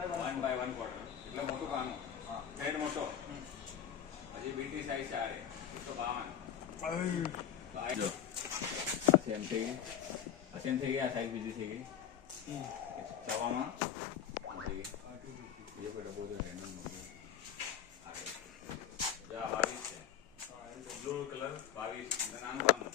1 by 1 quarter એટલે મોટું કાનું હેડ મોટો પછી બીટી સાઈઝ 4 152 જો સેમ થઈ ગઈ સેમ થઈ ગઈ આ સાઈઝ બીજી થઈ ગઈ ચવામાં થઈ ગઈ બીજો કોઈ ડબ્બો તો રેન્ડમ જા 22 છે બ્લુ કલર 22 નાનું કાનું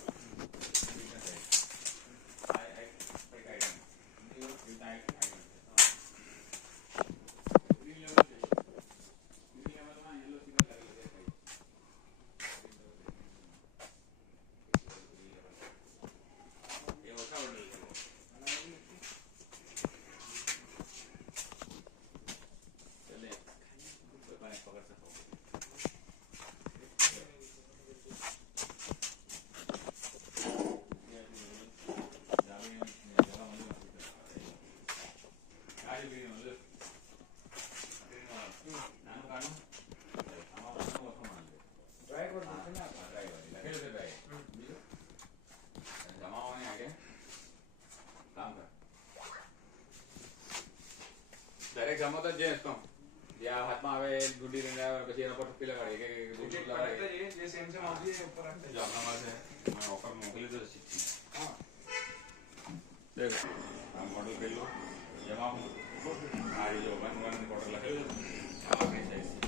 डायरेक्ट जमा तो जे इसको या हाथ में आवे गुड्डी रिंग आवे પછી એના પર ટોપી લગાડી કે ગુड्डी લગાડી જે સેમ સેમ આવતી છે ઉપર રાખતા જો આપણા પાસે મેં ઓફર મોકલી દો છે હા દેખ આ મોડલ પેલો જમા આ જો 1 1 ક્વાર્ટર લખેલું છે આ આપણી સાઈઝ